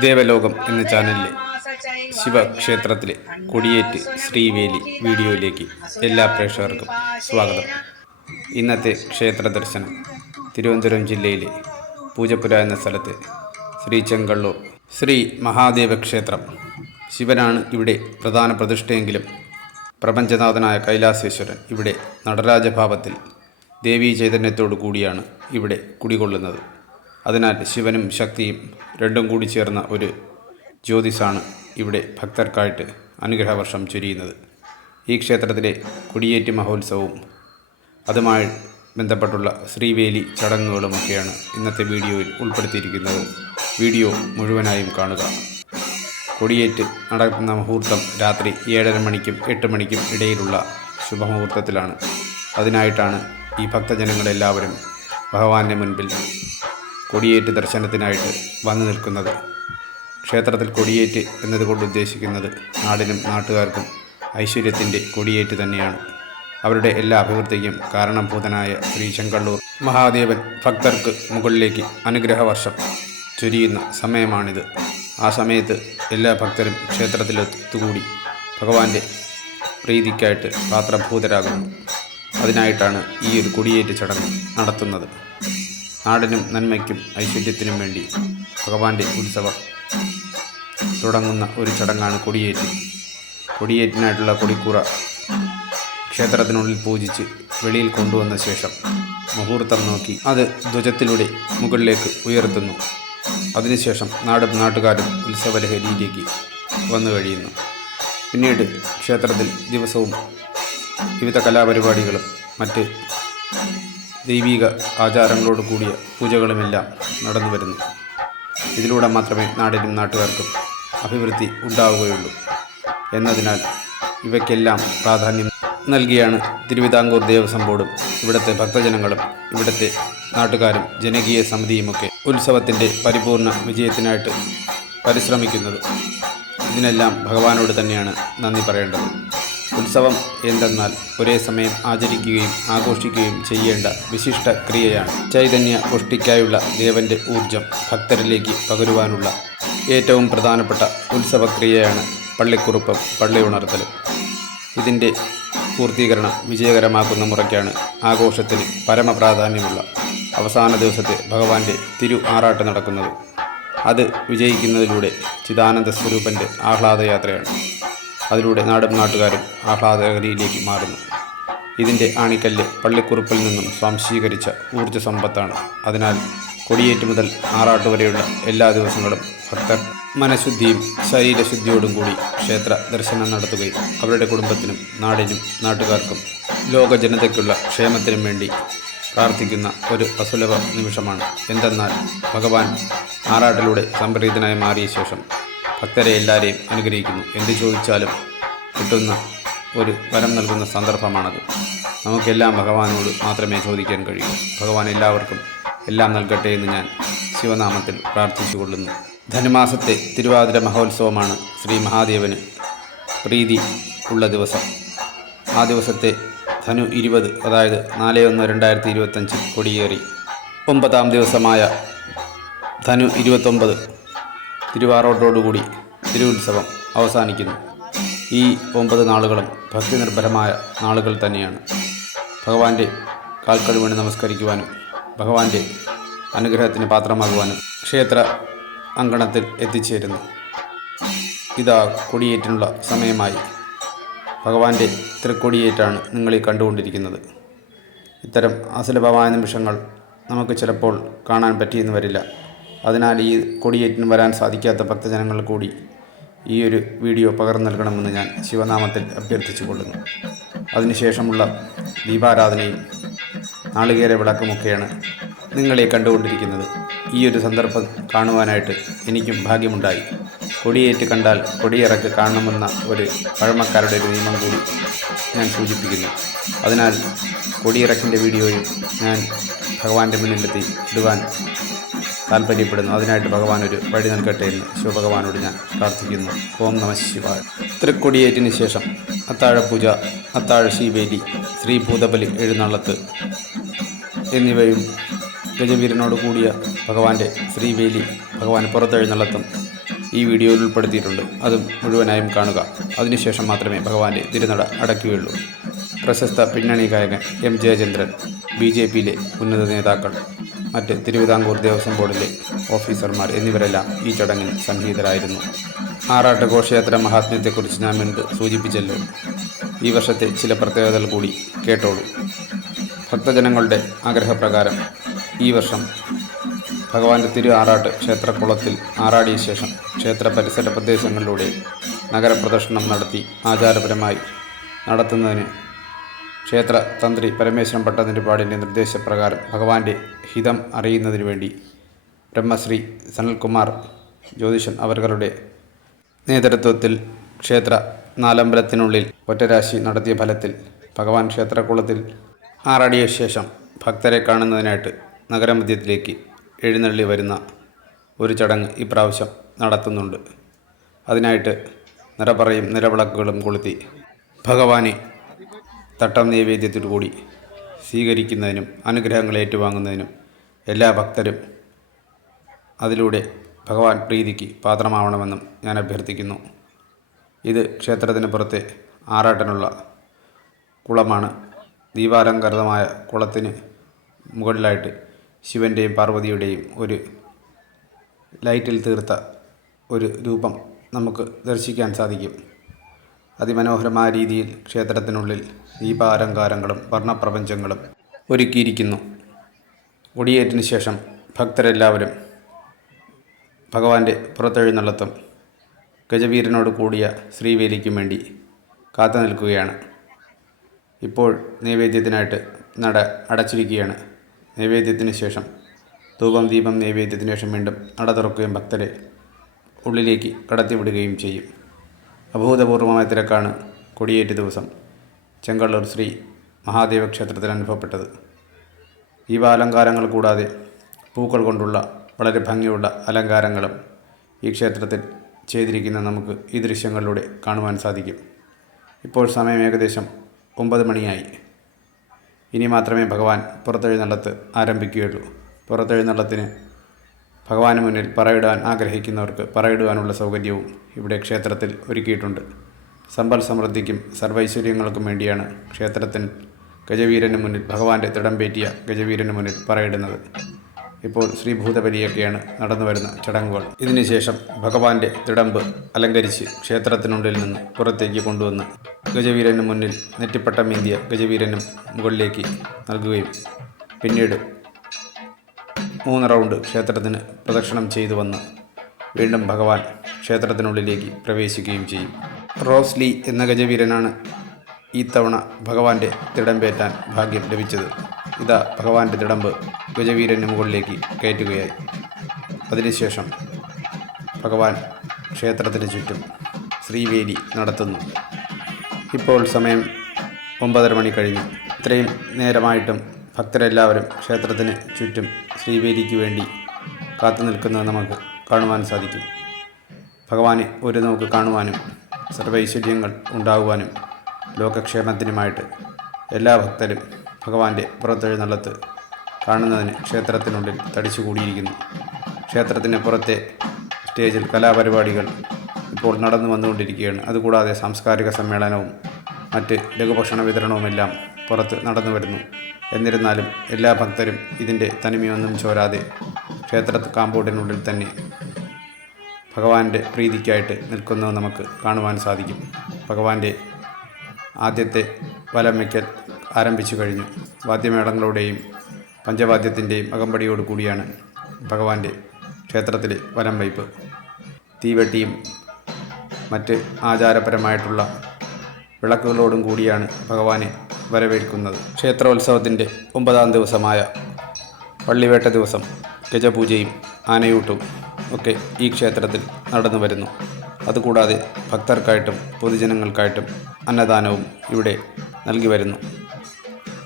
ദേവലോകം എന്ന ചാനലിലെ ശിവക്ഷേത്രത്തിലെ കൊടിയേറ്റ് ശ്രീവേലി വീഡിയോയിലേക്ക് എല്ലാ പ്രേക്ഷകർക്കും സ്വാഗതം. ഇന്നത്തെ ക്ഷേത്ര ദർശനം തിരുവനന്തപുരം ജില്ലയിലെ പൂജപ്പുര എന്ന സ്ഥലത്തെ ശ്രീ ചെങ്കള്ളൂർ ശ്രീ മഹാദേവ ക്ഷേത്രം. ശിവനാണ് ഇവിടെ പ്രധാന പ്രതിഷ്ഠയെങ്കിലും പ്രപഞ്ചനാഥനായ കൈലാസേശ്വരൻ ഇവിടെ നടരാജഭാവത്തിൽ ദേവീ ചൈതന്യത്തോടു കൂടിയാണ് ഇവിടെ കുടികൊള്ളുന്നത്. അതിനാൽ ശിവനും ശക്തിയും രണ്ടും കൂടി ചേർന്ന ഒരു ജ്യോതിസാണ് ഇവിടെ ഭക്തർക്കായിട്ട് അനുഗ്രഹവർഷം ചൊരിയുന്നത്. ഈ ക്ഷേത്രത്തിലെ കൊടിയേറ്റ് മഹോത്സവവും അതുമായി ബന്ധപ്പെട്ടുള്ള ശ്രീവേലി ചടങ്ങുകളുമൊക്കെയാണ് ഇന്നത്തെ വീഡിയോയിൽ ഉൾപ്പെടുത്തിയിരിക്കുന്നത്. വീഡിയോ മുഴുവനായും കാണുക. കൊടിയേറ്റ് നടക്കുന്ന മുഹൂർത്തം രാത്രി ഏഴര മണിക്കും എട്ട് മണിക്കും ഇടയിലുള്ള ശുഭമുഹൂർത്തത്തിലാണ്. അതിനായിട്ടാണ് ഈ ഭക്തജനങ്ങളെല്ലാവരും ഭഗവാന്റെ മുൻപിൽ കൊടിയേറ്റ് ദർശനത്തിനായിട്ട് വന്നു നിൽക്കുന്നത്. ക്ഷേത്രത്തിൽ കൊടിയേറ്റ് എന്നതുകൊണ്ട് ഉദ്ദേശിക്കുന്നത് നാടിനും നാട്ടുകാർക്കും ഐശ്വര്യത്തിന്റെ കൊടിയേറ്റ് തന്നെയാണ്. അവരുടെ എല്ലാ അഭിവൃദ്ധിക്കും കാരണഭൂതനായ ശ്രീ ചെങ്കള്ളൂർ മഹാദേവൻ ഭക്തർക്ക് മുകളിലേക്ക് അനുഗ്രഹവർഷം ചൊരിയുന്ന സമയമാണിത്. ആ സമയത്ത് എല്ലാ ഭക്തരും ക്ഷേത്രത്തിലെത്തുകൂടി ഭഗവാന്റെ പ്രീതിക്കായിട്ട് പാത്രഭൂതരാകുന്നു. അതിനായിട്ടാണ് ഈ ഒരു കൊടിയേറ്റ് ചടങ്ങ് നടത്തുന്നത്. നാടിനും നന്മയ്ക്കും ഐശ്വര്യത്തിനും വേണ്ടി ഭഗവാന്റെ ഉത്സവം തുടങ്ങുന്ന ഒരു ചടങ്ങാണ് കൊടിയേറ്റ്. കൊടിയേറ്റിനായിട്ടുള്ള കൊടിക്കൂറ ക്ഷേത്രത്തിനുള്ളിൽ പൂജിച്ച് വെളിയിൽ കൊണ്ടുവന്ന ശേഷം മുഹൂർത്തം നോക്കി അത് ധ്വജത്തിലൂടെ മുകളിലേക്ക് ഉയർത്തുന്നു. അതിനുശേഷം നാടും നാട്ടുകാരും ഉത്സവലഹരിയിലേക്ക് വന്നു കഴിയുന്നു. പിന്നീട് ക്ഷേത്രത്തിൽ ദിവസവും വിവിധ കലാപരിപാടികളും മറ്റ് ദൈവിക ആചാരങ്ങളോട് കൂടിയ പൂജകളുമെല്ലാം നടന്നു വരുന്നു. ഇതിലൂടെ മാത്രമേ നാടിനും നാട്ടുകാർക്കും അഭിവൃദ്ധി ഉണ്ടാവുകയുള്ളൂ. എന്നതിനാൽ ഇവയ്ക്കെല്ലാം പ്രാധാന്യം നൽകിയാണ് തിരുവിതാംകൂർ ദേവസ്വം ബോർഡും ഇവിടുത്തെ ഭക്തജനങ്ങളും ഇവിടുത്തെ നാട്ടുകാരും ജനകീയ സമിതിയുമൊക്കെ ഉത്സവത്തിന്റെ പരിപൂർണ വിജയത്തിനായിട്ട് പരിശ്രമിക്കുന്നത്. ഇതിനെല്ലാം ഭഗവാനോട് തന്നെയാണ് നന്ദി പറയേണ്ടത്. ഉത്സവം എന്തെന്നാൽ ഒരേ സമയം ആചരിക്കുകയും ആഘോഷിക്കുകയും ചെയ്യേണ്ട വിശിഷ്ട ക്രിയയാണ്. ചൈതന്യ പുഷ്ടിക്കായുള്ള ദേവന്റെ ഊർജം ഭക്തരിലേക്ക് പകരുവാനുള്ള ഏറ്റവും പ്രധാനപ്പെട്ട ഉത്സവക്രിയയാണ് പള്ളിക്കുറുപ്പം പള്ളി ഉണർത്തൽ ഇതിന്റെ പൂർത്തീകരണം വിജയകരമാക്കുന്ന മുറയ്ക്കാണ് ആഘോഷത്തിന് പരമപ്രാധാന്യമുള്ള അവസാന ദിവസത്തെ ഭഗവാന്റെ തിരു ആറാട്ട് നടക്കുന്നത്. അത് വിജയിക്കുന്നതിലൂടെ ചിദാനന്ദ സ്വരൂപന്റെ ആഹ്ലാദയാത്രയാണ്. അതിലൂടെ നാടും നാട്ടുകാരും ആഹ്ലാദകരിയിലേക്ക് മാറുന്നു. ഇതിന്റെ ആണിക്കല്ല് പള്ളിക്കുറുപ്പിൽ നിന്നും സ്വാംശീകരിച്ച ഊർജ സമ്പത്താണ് അതിനാൽ കൊടിയേറ്റ് മുതൽ ആറാട്ട് വരെയുള്ള എല്ലാ ദിവസങ്ങളും ഭക്തർ മനഃശുദ്ധിയും ശരീരശുദ്ധിയോടും കൂടി ക്ഷേത്ര ദർശനം നടത്തുകയും അവരുടെ കുടുംബത്തിനും നാടിനും നാട്ടുകാർക്കും ലോക ജനതയ്ക്കുള്ള ക്ഷേമത്തിനും വേണ്ടി പ്രാർത്ഥിക്കുന്ന ഒരു അസുലഭ നിമിഷമാണ്. എന്തെന്നാൽ ഭഗവാൻ ആറാട്ടിലൂടെ സംപ്രീതനായി മാറിയ ശേഷം ഭക്തരെ എല്ലാവരെയും അനുഗ്രഹിക്കുന്നു. എന്ത് ചോദിച്ചാലും കിട്ടുന്ന ഒരു വരം നൽകുന്ന സന്ദർഭമാണത്. നമുക്കെല്ലാം ഭഗവാനോട് മാത്രമേ ചോദിക്കാൻ കഴിയൂ. ഭഗവാൻ എല്ലാവർക്കും എല്ലാം നൽകട്ടെ എന്ന് ഞാൻ ശിവനാമത്തിൽ പ്രാർത്ഥിച്ചു കൊള്ളുന്നു ധനുമാസത്തെ തിരുവാതിര മഹോത്സവമാണ് ശ്രീ മഹാദേവന് പ്രീതി ഉള്ള ദിവസം. ആ ദിവസത്തെ ധനു ഇരുപത് അതായത് നാല് ഒന്ന് രണ്ടായിരത്തി ഇരുപത്തഞ്ച് കൊടിയേറി. ഒമ്പതാം ദിവസമായ ധനു ഇരുപത്തൊമ്പത് തിരുവാറോട്ടോടുകൂടി തിരുവുത്സവം അവസാനിക്കുന്നു. ഈ ഒമ്പത് നാളുകളും ഭക്തി നിർഭരമായ നാളുകൾ തന്നെയാണ്. ഭഗവാന്റെ കാൽക്കഴുവിന് നമസ്കരിക്കുവാനും ഭഗവാന്റെ അനുഗ്രഹത്തിന് പാത്രമാകുവാനും ക്ഷേത്ര അങ്കണത്തിൽ എത്തിച്ചേരുന്നു. ഇതാ കൊടിയേറ്റിനുള്ള സമയമായി. ഭഗവാന്റെ തൃക്കൊടിയേറ്റാണ് നിങ്ങളീ കണ്ടുകൊണ്ടിരിക്കുന്നത്. ഇത്തരം അസുലഭമായ നിമിഷങ്ങൾ നമുക്ക് ചിലപ്പോൾ കാണാൻ പറ്റിയെന്ന് വരില്ല. അതിനാൽ ഈ കൊടിയേറ്റിന് വരാൻ സാധിക്കാത്ത ഭക്തജനങ്ങൾ കൂടി ഈ ഒരു വീഡിയോ പകർന്നു നൽകണമെന്ന് ഞാൻ ശിവനാമത്തിൽ അഭ്യർത്ഥിച്ചു കൊള്ളുന്നു അതിനുശേഷമുള്ള ദീപാരാധനയും നാളികേര വിളക്കുമൊക്കെയാണ് നിങ്ങളെ കണ്ടുകൊണ്ടിരിക്കുന്നത്. ഈ ഒരു സന്ദർഭം കാണുവാനായിട്ട് എനിക്കും ഭാഗ്യമുണ്ടായി. കൊടിയേറ്റ് കണ്ടാൽ കൊടിയിറക്ക് കാണണമെന്ന ഒരു പഴമക്കാരുടെ ഒരു നിയമം കൂടി ഞാൻ സൂചിപ്പിക്കുന്നു. അതിനാൽ കൊടിയിറക്കിന്റെ വീഡിയോയും ഞാൻ ഭഗവാന്റെ മുന്നിലെത്തി ഇടുവാൻ താല്പര്യപ്പെടുന്നു. അതിനായിട്ട് ഭഗവാൻ ഒരു വഴി നൽകട്ടെ എന്ന് ശിവഭഗവാനോട് ഞാൻ പ്രാർത്ഥിക്കുന്നു. ഓം നമ ശിവായ. തൃക്കൊടിയേറ്റിന് ശേഷം അത്താഴപൂജ അത്താഴ ശീവേലി ശ്രീഭൂതബലി എഴുന്നള്ളത്ത് എന്നിവയും ഗജവീരനോട് കൂടിയ ഭഗവാന്റെ ശ്രീവേലി ഭഗവാൻ പുറത്തെഴുന്നള്ളത്തും ഈ വീഡിയോയിൽ ഉൾപ്പെടുത്തിയിട്ടുണ്ട്. അതും മുഴുവനായും കാണുക. അതിനുശേഷം മാത്രമേ ഭഗവാന്റെ തിരുനട അടക്കുകയുള്ളൂ പ്രശസ്ത പിന്നണി ഗായകൻ എം ജയചന്ദ്രൻ ബി ജെ പിയിലെ ഉന്നത നേതാക്കൾ. മറ്റ് തിരുവിതാംകൂർ ദേവസ്വം ബോർഡിലെ ഓഫീസർമാർ എന്നിവരെല്ലാം ഈ ചടങ്ങിൽ സന്നിഹിതരായിരുന്നു ആറാട്ട് ഘോഷയാത്ര മഹാത്മ്യത്തെക്കുറിച്ച് ഞാൻ മുൻപ് സൂചിപ്പിച്ചല്ലോ. ഈ വർഷത്തെ ചില പ്രത്യേകതകൾ കൂടി കേട്ടോളൂ. ഭക്തജനങ്ങളുടെ ആഗ്രഹപ്രകാരം ഈ വർഷം ഭഗവാന്റെ തിരു ആറാട്ട് ക്ഷേത്രക്കുളത്തിൽ ആറാടിയ ശേഷം ക്ഷേത്ര പരിസര പ്രദേശങ്ങളിലൂടെ നഗരപ്രദക്ഷിണം നടത്തി ആചാരപരമായി നടത്തുന്നതിന് ക്ഷേത്ര തന്ത്രി പരമേശ്വരൻ ഭട്ടതിരിപ്പാടിന്റെ നിർദ്ദേശപ്രകാരം ഭഗവാന്റെ ഹിതം അറിയുന്നതിനു വേണ്ടി ബ്രഹ്മശ്രീ സനൽകുമാർ ജ്യോതിഷൻ അവരുടെ നേതൃത്വത്തിൽ ക്ഷേത്ര നാലമ്പലത്തിനുള്ളിൽ ഒറ്റരാശി നടത്തിയ ഫലത്തിൽ ഭഗവാൻ ക്ഷേത്രക്കുളത്തിൽ ആറടിയ ശേഷം ഭക്തരെ കാണുന്നതിനായിട്ട് നഗരമധ്യത്തിലേക്ക് എഴുന്നള്ളി വരുന്ന ഒരു ചടങ്ങ് ഇപ്രാവശ്യം നടത്തുന്നുണ്ട്. അതിനായിട്ട് നിറപറയും നിറവിളക്കുകളും കൊളുത്തി ഭഗവാനെ തട്ടം നൈവേദ്യത്തോടു കൂടി സ്വീകരിക്കുന്നതിനും അനുഗ്രഹങ്ങൾ ഏറ്റുവാങ്ങുന്നതിനും എല്ലാ ഭക്തരും അതിലൂടെ ഭഗവാൻ പ്രീതിക്ക് പാത്രമാവണമെന്നും ഞാൻ അഭ്യർത്ഥിക്കുന്നു. ഇത് ക്ഷേത്രത്തിന് പുറത്തെ ആറാട്ടനുള്ള കുളമാണ്. ദീപാലങ്കൃതമായ കുളത്തിന് മുകളിലായിട്ട് ശിവന്റെയും പാർവതിയുടെയും ഒരു ലൈറ്റിൽ തീർത്ത ഒരു രൂപം നമുക്ക് ദർശിക്കാൻ സാധിക്കും. അതിമനോഹരമായ രീതിയിൽ ക്ഷേത്രത്തിനുള്ളിൽ ദീപാലങ്കാരങ്ങളും വർണപ്രപഞ്ചങ്ങളും ഒരുക്കിയിരിക്കുന്നു. കൊടിയേറ്റിന് ശേഷം ഭക്തരെല്ലാവരും ഭഗവാന്റെ പുറത്തെഴുന്നള്ളത്തും ഗജവീരനോട് കൂടിയ ശ്രീവേലിക്കും വേണ്ടി കാത്തു നിൽക്കുകയാണ്. ഇപ്പോൾ നൈവേദ്യത്തിനായിട്ട് നട അടച്ചിരിക്കുകയാണ്. നൈവേദ്യത്തിന് ശേഷം ധൂപം ദീപം നൈവേദ്യത്തിന് ശേഷം വീണ്ടും നട തുറക്കുകയും ഭക്തരെ ഉള്ളിലേക്ക് കടത്തിവിടുകയും ചെയ്യും. അഭൂതപൂർവമായ തിരക്കാണ് കൊടിയേറ്റ് ദിവസം. ചെങ്കള്ളൂർ ശ്രീ മഹാദേവ ക്ഷേത്രത്തിൽ അനുഭവപ്പെട്ടത്. ദീപാലങ്കാരങ്ങൾ കൂടാതെ പൂക്കൾ കൊണ്ടുള്ള വളരെ ഭംഗിയുള്ള അലങ്കാരങ്ങളും ഈ ക്ഷേത്രത്തിൽ ചെയ്തിരിക്കുന്ന നമുക്ക് ഈ ദൃശ്യങ്ങളിലൂടെ കാണുവാൻ സാധിക്കും. ഇപ്പോൾ സമയം ഏകദേശം ഒമ്പത് മണിയായി. ഇനി മാത്രമേ ഭഗവാൻ പുറത്തെഴുന്നള്ളത്ത് ആരംഭിക്കുകയുള്ളൂ. പുറത്തെഴുന്നള്ളത്തിന് ഭഗവാന് മുന്നിൽ പറയിടാൻ ആഗ്രഹിക്കുന്നവർക്ക് പറയിടുവാനുള്ള സൗകര്യവും ഇവിടെ ക്ഷേത്രത്തിൽ ഒരുക്കിയിട്ടുണ്ട്. സമ്പൽ സമൃദ്ധിക്കും സർവൈശ്വര്യങ്ങൾക്കും വേണ്ടിയാണ് ക്ഷേത്രത്തിന് ഗജവീരന് മുന്നിൽ ഭഗവാന്റെ തിടംപേറ്റിയ ഗജവീരന് മുന്നിൽ പറയിടുന്നത്. ഇപ്പോൾ ശ്രീഭൂതബലിയൊക്കെയാണ് നടന്നു വരുന്ന ചടങ്ങുകൾ. ഇതിനുശേഷം ഭഗവാന്റെ തിടമ്പ് അലങ്കരിച്ച് ക്ഷേത്രത്തിനുള്ളിൽ നിന്ന് പുറത്തേക്ക് കൊണ്ടുവന്ന് ഗജവീരന് മുന്നിൽ നെറ്റിപ്പട്ടം ഇന്ത്യ ഗജവീരനും മുകളിലേക്ക് നൽകുകയും പിന്നീട് മൂന്ന് റൗണ്ട് ക്ഷേത്രത്തിന് പ്രദക്ഷിണം ചെയ്തു വന്ന് വീണ്ടും ഭഗവാൻ ക്ഷേത്രത്തിനുള്ളിലേക്ക് പ്രവേശിക്കുകയും ചെയ്യും. റോസ്ലി എന്ന ഗജവീരനാണ് ഈ തവണ ഭഗവാന്റെ തിടമ്പേറ്റാൻ ഭാഗ്യം ലഭിച്ചത്. ഇതാ ഭഗവാന്റെ തിടമ്പ് ഗജവീരന് മുകളിലേക്ക് കയറ്റുകയായി. അതിനുശേഷം ഭഗവാൻ ക്ഷേത്രത്തിന് ചുറ്റും ശ്രീവേലി നടത്തുന്നു. ഇപ്പോൾ സമയം ഒമ്പതര മണി കഴിഞ്ഞു. ഇത്രയും നേരമായിട്ടും ഭക്തരെല്ലാവരും ക്ഷേത്രത്തിന് ചുറ്റും ശ്രീവേലിക്ക് വേണ്ടി കാത്തു നിൽക്കുന്നത് നമുക്ക് കാണുവാൻ സാധിക്കും. ഭഗവാനെ ഒരു നോക്ക് കാണുവാനും സർവൈശ്വര്യങ്ങൾ ഉണ്ടാകുവാനും ലോകക്ഷേമത്തിനുമായിട്ട് എല്ലാ ഭക്തരും ഭഗവാന്റെ പുറത്തെഴുന്നള്ളത്ത് കാണുന്നതിന് ക്ഷേത്രത്തിനുള്ളിൽ തടിച്ചുകൂടിയിരിക്കുന്നു. ക്ഷേത്രത്തിന് പുറത്തെ സ്റ്റേജിൽ കലാപരിപാടികൾ ഇപ്പോൾ നടന്നു വന്നുകൊണ്ടിരിക്കുകയാണ്. അതുകൂടാതെ സാംസ്കാരിക സമ്മേളനവും മറ്റ് ലഘുഭക്ഷണ വിതരണവുമെല്ലാം പുറത്ത് നടന്നു വരുന്നു. എന്നിരുന്നാലും എല്ലാ ഭക്തരും ഇതിന്റെ തനിമയൊന്നും ചോരാതെ ക്ഷേത്ര കാമ്പൗണ്ടിനുള്ളിൽ തന്നെ ഭഗവാന്റെ പ്രീതിക്കായിട്ട് നിൽക്കുന്നത് നമുക്ക് കാണുവാൻ സാധിക്കും. ഭഗവാന്റെ ആദ്യത്തെ വലം വയ്ക്കൽ ആരംഭിച്ചു കഴിഞ്ഞു. വാദ്യമേളങ്ങളുടെയും പഞ്ചവാദ്യത്തിന്റെയും അകമ്പടിയോട് കൂടിയാണ് ഭഗവാന്റെ ക്ഷേത്രത്തിലെ വലം വയ്പ് തീവെട്ടിയും മറ്റ് ആചാരപരമായിട്ടുള്ള വിളക്കുകളോടും കൂടിയാണ് ഭഗവാനെ വരവേൽക്കുന്നത്. ക്ഷേത്രോത്സവത്തിന്റെ ഒമ്പതാം ദിവസമായ പള്ളിവേട്ട ദിവസം ഗജപൂജയും ആനയൂട്ടും ഒക്കെ ഈ ക്ഷേത്രത്തിൽ നടന്നു വരുന്നു. അതുകൂടാതെ ഭക്തർക്കായിട്ടും പൊതുജനങ്ങൾക്കായിട്ടും അന്നദാനവും ഇവിടെ നൽകി വരുന്നു.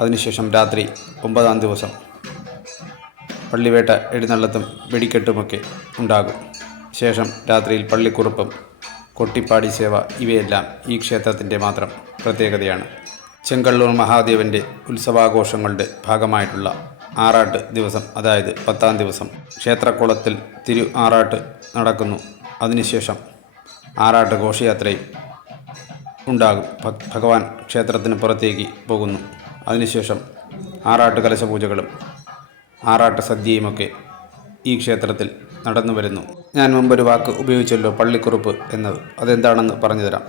അതിനുശേഷം രാത്രി ഒമ്പതാം ദിവസം പള്ളിവേട്ട എഴുന്നള്ളത്തും വെടിക്കെട്ടുമൊക്കെ ഉണ്ടാകും. ശേഷം രാത്രിയിൽ പള്ളിക്കുറുപ്പും കൊട്ടിപ്പാടി സേവ ഇവയെല്ലാം ഈ ക്ഷേത്രത്തിന്റെ മാത്രം പ്രത്യേകതയാണ്. ചെങ്കള്ളൂർ മഹാദേവന്റെ ഉത്സവാഘോഷങ്ങളുടെ ഭാഗമായിട്ടുള്ള ആറാട്ട് ദിവസം അതായത് പത്താം ദിവസം ക്ഷേത്രക്കുളത്തിൽ തിരു ആറാട്ട് നടക്കുന്നു. അതിനുശേഷം ആറാട്ട് ഘോഷയാത്രയും ഉണ്ടാകും. ഭഗവാൻ ക്ഷേത്രത്തിന് പുറത്തേക്ക് പോകുന്നു. അതിനുശേഷം ആറാട്ട് കലശപൂജകളും ആറാട്ട് സദ്യയുമൊക്കെ ഈ ക്ഷേത്രത്തിൽ നടന്നു വരുന്നു ഞാൻ മുമ്പൊരു വാക്ക് ഉപയോഗിച്ചല്ലോ പള്ളിക്കുറുപ്പ് എന്നത്. അതെന്താണെന്ന് പറഞ്ഞുതരാം.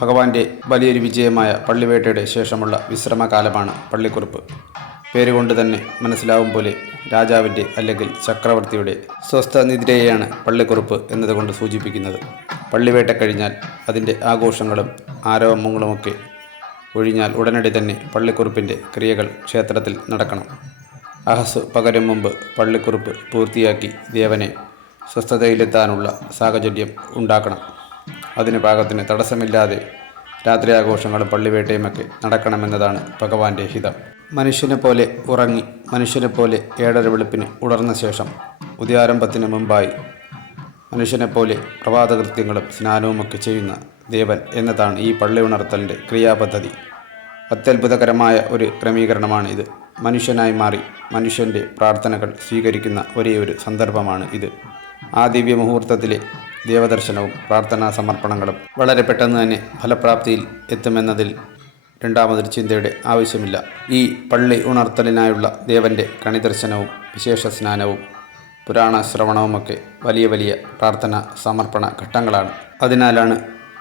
ഭഗവാന്റെ വലിയൊരു വിജയമായ പള്ളിവേട്ടയുടെ ശേഷമുള്ള വിശ്രമകാലമാണ് പള്ളിക്കുറുപ്പ്. പേരുകൊണ്ട് തന്നെ മനസ്സിലാവും പോലെ രാജാവിന്റെ അല്ലെങ്കിൽ ചക്രവർത്തിയുടെ സ്വസ്ഥ നിദ്രയെയാണ് പള്ളിക്കുറുപ്പ് എന്നതുകൊണ്ട് സൂചിപ്പിക്കുന്നത്. പള്ളിവേട്ട കഴിഞ്ഞാൽ അതിന്റെ ആഘോഷങ്ങളും ആരവമങ്ങളുമൊക്കെ ഒഴിഞ്ഞാൽ ഉടനടി തന്നെ പള്ളിക്കുറുപ്പിന്റെ ക്രിയകൾ ക്ഷേത്രത്തിൽ നടക്കണം. അഹസ് പകരം മുമ്പ് പള്ളിക്കുറുപ്പ് പൂർത്തിയാക്കി ദേവനെ സ്വസ്ഥതയിലെത്താനുള്ള സാഹചര്യം ഉണ്ടാക്കണം. അതിന് പാകത്തിന് തടസ്സമില്ലാതെ രാത്രി ആഘോഷങ്ങളും പള്ളിവേട്ടയുമൊക്കെ നടക്കണമെന്നതാണ് ഭഗവാന്റെ ഹിതം. മനുഷ്യനെ പോലെ ഉറങ്ങി മനുഷ്യനെ പോലെ ഏഴര വെളുപ്പിന് ഉണർന്ന ശേഷം ഉദയാരംഭത്തിന് മുമ്പായി മനുഷ്യനെ മനുഷ്യനെപ്പോലെ പ്രഭാതകൃത്യങ്ങളും സ്നാനവുമൊക്കെ ചെയ്യുന്ന ദേവൻ എന്നതാണ് ഈ പള്ളി ഉണർത്തലിന്റെ ക്രിയാപദ്ധതി. അത്യത്ഭുതകരമായ ഒരു ക്രമീകരണമാണ് ഇത് മനുഷ്യനായി മാറി മനുഷ്യന്റെ പ്രാർത്ഥനകൾ സ്വീകരിക്കുന്ന ഒരേ ഒരു സന്ദർഭമാണ് ഇത്. ആ ദിവ്യ മുഹൂർത്തത്തിലെ ദേവദർശനവും പ്രാർത്ഥനാ സമർപ്പണങ്ങളും വളരെ പെട്ടെന്ന് തന്നെ ഫലപ്രാപ്തിയിൽ എത്തുമെന്നതിൽ രണ്ടാമതൊരു ചിന്തയുടെ ആവശ്യമില്ല. ഈ പള്ളി ഉണർത്തലിനായുള്ള ദേവന്റെ കണിദർശനവും വിശേഷ സ്നാനവും പുരാണ ശ്രവണവുമൊക്കെ വലിയ വലിയ പ്രാർത്ഥന സമർപ്പണ ഘട്ടങ്ങളാണ്. അതിനാലാണ്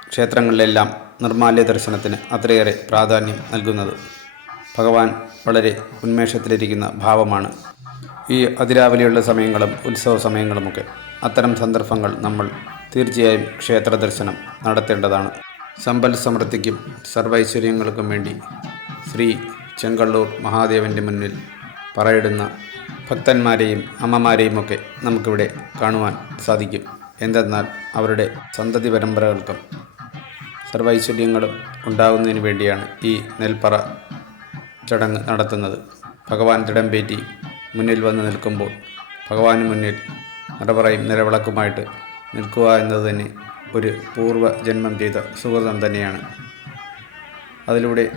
ക്ഷേത്രങ്ങളിലെല്ലാം നിർമാല്യ ദർശനത്തിന് അത്രയേറെ പ്രാധാന്യം നൽകുന്നത്. ഭഗവാൻ വളരെ ഉന്മേഷത്തിലിരിക്കുന്ന ഭാവമാണ്. ഈ അതിരാവിലെയുള്ള സമയങ്ങളും ഉത്സവ സമയങ്ങളുമൊക്കെ അത്തരം സന്ദർഭങ്ങൾ നമ്മൾ തീർച്ചയായും ക്ഷേത്ര ദർശനം നടത്തേണ്ടതാണ്. സമ്പൽ സമൃദ്ധിക്കും സർവൈശ്വര്യങ്ങൾക്കും വേണ്ടി ശ്രീ ചെങ്കള്ളൂർ മഹാദേവന്റെ മുന്നിൽ പറയിടുന്ന ഭക്തന്മാരെയും അമ്മമാരെയും ഒക്കെ നമുക്കിവിടെ കാണുവാൻ സാധിക്കും. എന്തെന്നാൽ അവരുടെ സന്തതി പരമ്പരകൾക്കും സർവൈശ്വര്യങ്ങളും ഉണ്ടാകുന്നതിന് വേണ്ടിയാണ് ഈ നെൽപ്പറ ചടങ്ങ് നടത്തുന്നത്. ഭഗവാൻ തിടമ്പേറ്റി മുന്നിൽ വന്ന് നിൽക്കുമ്പോൾ ഭഗവാന് മുന്നിൽ നിറപറയും നിലവിളക്കുമായിട്ട് നിൽക്കുക എന്നത് തന്നെ ഒരു പൂർവ ജന്മം ചെയ്ത സുഹൃതം തന്നെയാണ്. അതിലൂടെ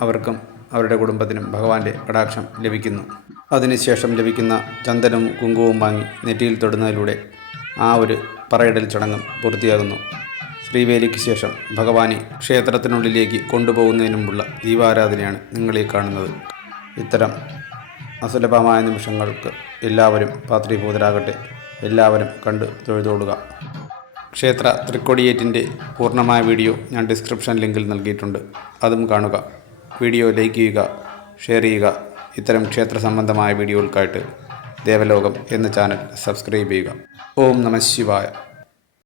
അവർക്കും അവരുടെ കുടുംബത്തിനും ഭഗവാന്റെ കടാക്ഷം ലഭിക്കുന്നു. അതിനുശേഷം ലഭിക്കുന്ന ചന്ദനവും കുങ്കുവും വാങ്ങി നെറ്റിയിൽ തൊടുന്നതിലൂടെ ആ ഒരു പറയിടൽ ചടങ്ങും പൂർത്തിയാകുന്നു. ശ്രീവേലിക്ക് ശേഷം ഭഗവാനെ ക്ഷേത്രത്തിനുള്ളിലേക്ക് കൊണ്ടുപോകുന്നതിന് മുമ്പുള്ള ദീപാരാധനയാണ് നിങ്ങളീ കാണുന്നത്. ഇത്തരം അസുലഭമായ നിമിഷങ്ങൾക്ക് എല്ലാവരും പാത്രീഭൂതരാകട്ടെ. എല്ലാവരും കണ്ട് തൊഴുതോടുക. ക്ഷേത്ര തൃക്കൊടിയേറ്റിന്റെ പൂർണമായ വീഡിയോ ഞാൻ ഡിസ്ക്രിപ്ഷൻ ലിങ്കിൽ നൽകിയിട്ടുണ്ട്. അതും കാണുക. വീഡിയോ ലൈക്ക് ചെയ്യുക ഷെയർ ചെയ്യുക. ഇത്തരം ക്ഷേത്ര സംബന്ധമായ വീഡിയോകൾക്കായിട്ട് ദേവലോകം എന്ന ചാനൽ സബ്സ്ക്രൈബ് ചെയ്യുക. ഓം നമ ശിവായ.